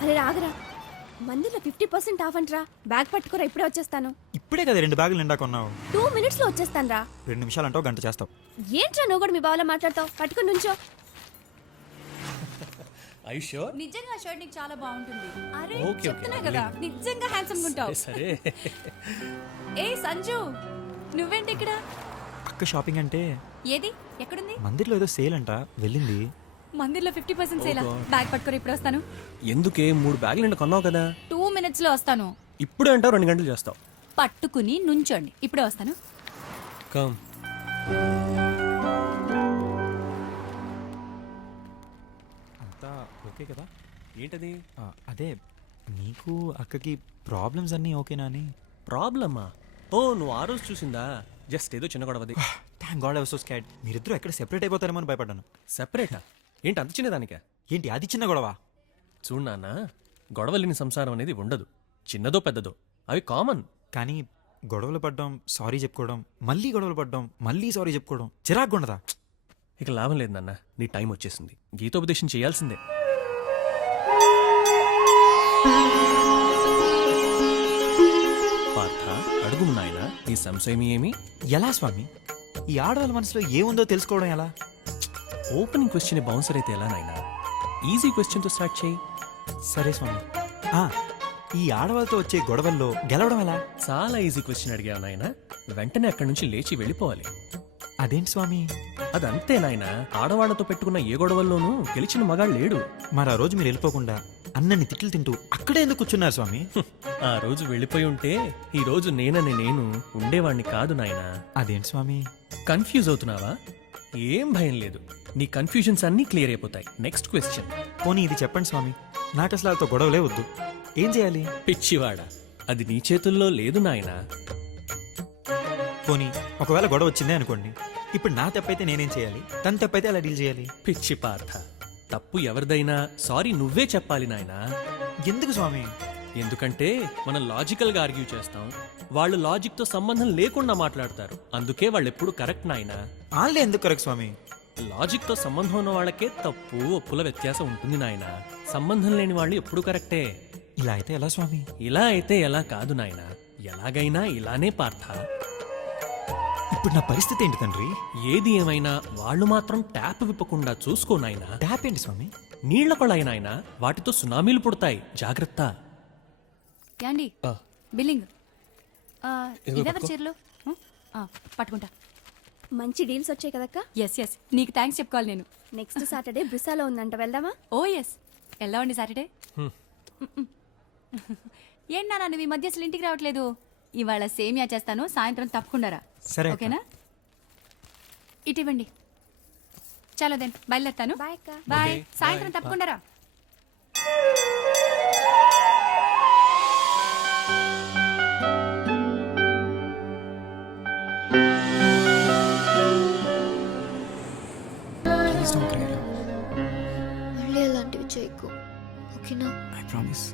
అరే రాగరా, మందిలో 50% of అంటరా. Bag పట్టుకురా, ఇప్పుడే వచ్చేస్తాను. ఇప్పుడే కదా 2 బ్యాగులు నిండా కొన్నావు. 2 minutes లో వచ్చేస్తాను రా. 2 నిమిషాలు అంటావు, గంట చేస్తావు. ఏంట్రా నువ్వు కూడా మీ బావలా మాట్లాడతావు? పట్టుకుని నుంచో. నిజంగా షర్ట్ నీకు చాలా బాగుంటుంది. అరే ఓకే, చెప్తున్నా ఓకే, కదా, నిజంగా హ్యాండ్సమ్ ఉంటావు. సరే ఏ సంజు, నువ్వేంటి ఇక్కడ? అక్క షాపింగ్ అంటే ఏది ఎక్కడుంది? మందిర్లో ఏదో సేల్ అంట, వెళ్ళింది. మందిర్లో 50% సేలా? బ్యాగ్ పట్టుకొని ఇప్పుడు వస్తాను. ఎందుకే 3 బ్యాగులు నిండా కొన్నావు కదా. 2 minutes లో వస్తాను. ఇప్పుడే అంటావు 2 గంటలు చేస్తావు. పట్టుకుని నుంచోండి, ఇప్పుడే వస్తాను. కమ్. అంతా ఓకే కదా? ఏంటది? అదే నీకు అక్కకి ప్రాబ్లమ్స్ అన్నీ ఓకేనా అని. ప్రాబ్లమా? ఓ, నువ్వు ఆ రోజు చూసిందా? జస్ట్ ఏదో చిన్న గొడవది. Thank God I was so scared. మీరిద్దరూ ఎక్కడ సెపరేట్ అయిపోతారేమో అని భయపడ్డాను. సెపరేటా? ఏంటి అంత చిన్నదానికా? ఏంటి అది చిన్న గొడవ? చూడు నాన్న, గొడవలేని సంసారం అనేది ఉండదు. చిన్నదో పెద్దదో అవి కామన్. కానీ గొడవలు పడ్డం, సారీ చెప్పుకోవడం, మళ్ళీ గొడవలు పడ్డం, మళ్ళీ సారీ చెప్పుకోవడం చిరాకు ఉండదా? ఇక లాభం లేదు నాన్న, నీ టైం వచ్చేసింది. గీతోపదేశం చేయాల్సిందే. పార్థ, అడుగు నాయన, నీ సంశయం ఏమి? ఎలా స్వామి? ఈ ఆడవాళ్ళ మనసులో ఏముందో తెలుసుకోవడం ఎలా? ఓపెనింగ్ క్వశ్చన్ బౌన్సర్ అయితే ఎలా నాయనా? ఈజీ క్వశ్చన్తో స్టార్ట్ చేయి. సరే స్వామి. ఈ ఆడవాళ్ళతో వచ్చే గొడవల్లో గెలవడం ఎలా? చాలా ఈజీ క్వశ్చన్ అడిగావు నాయనా. వెంటనే అక్కడి నుంచి లేచి వెళ్ళిపోవాలి. అదేంటి స్వామి? అదంతే నాయనా, ఆడవాళ్లతో పెట్టుకున్న ఏ గొడవల్లోనూ గెలిచిన మగాడు లేడు. మరి ఆ రోజు మీరు వెళ్ళిపోకుండా అన్నని తిట్లు తింటూ అక్కడే ఎందుకు కూర్చున్నారు స్వామి? ఆ రోజు వెళ్ళిపోయి ఉంటే ఈ రోజు నేనని నేను ఉండేవాణ్ణి కాదు నాయనా. అదేంటి స్వామి? కన్ఫ్యూజ్ అవుతున్నావా? ఏం భయం లేదు, నీ కన్ఫ్యూజన్స్ అన్నీ క్లియర్ అయిపోతాయి. Next question. పోనీ ఇది చెప్పండి స్వామి, నాకు అసలు వాళ్ళతో గొడవలే వద్దు, ఏం చేయాలి? పిచ్చివాడా, అది నీ చేతుల్లో లేదు నాయనా. పోనీ ఒకవేళ గొడవ వచ్చిందే అనుకోండి, ఇప్పుడు నా తప్పైతే నేనేం చేయాలి? తన తప్పైతే అలా డీల్ చేయాలి? పిచ్చి పార్థ, తప్పు ఎవరిదైనా సారీ నువ్వే చెప్పాలి నాయనా. ఎందుకు స్వామి? ఎందుకంటే మనం లాజికల్ గా ఆర్గ్యూ చేస్తాం, వాళ్ళు లాజిక్ తో సంబంధం లేకుండా మాట్లాడతారు. అందుకే వాళ్ళు ఎప్పుడు కరెక్ట్ నాయనా. వాళ్ళే ఎందుకు కరెక్ట్ స్వామి? లాజిక్ తో సంబంధం ఉన్న వాళ్ళకే తప్పు ఒప్పుల వ్యత్యాసం ఉంటుంది నాయనా. సంబంధం లేని వాళ్ళు ఎప్పుడు కరెక్టే. ఇలా అయితే ఎలా స్వామి? ఇలా అయితే ఎలా కాదు నాయనా, ఎలాగైనా ఇలానే పార్థ. ఇప్పుడు నా పరిస్థితి ఏంటి తండ్రి? ఏది ఏమైనా వాళ్ళు మాత్రం ట్యాప్ విప్పకుండా చూసుకో నాయనా. ట్యాప్ ఏంటి స్వామి? నీళ్ల కొళాయి నాయనా, వాటితో సునామీలు పుడతాయి, జాగ్రత్త. యాండి బిల్లింగ్. ఇదెవరి చీరలు? పట్టుకుంటా. మంచి డీల్స్ వచ్చాయి కదక్క. ఎస్, నీకు థ్యాంక్స్ చెప్పుకోవాలి నేను. నెక్స్ట్ సాటర్డే బ్రిసాలో ఉందంట, వెళ్దామా? ఓ ఎస్, ఎలా ఉండి సాటర్డే? ఏంటి నాన్న నువ్వు ఈ మధ్య అసలు ఇంటికి రావట్లేదు? ఇవాళ సేమియా చేస్తాను, సాయంత్రం తప్పకుండా రా. సరే అక్క. ఓకేనా? ఇటివ్వండి. చాలా దెన్ బయలుదేరుతాను. బాయ్ అక్క. బాయ్. Okay, సాయంత్రం bye. తప్పకుండా రా. Please don't cry, Ram. మళ్ళీ అలాంటివి చేయకు, ఓకేనా? I promise.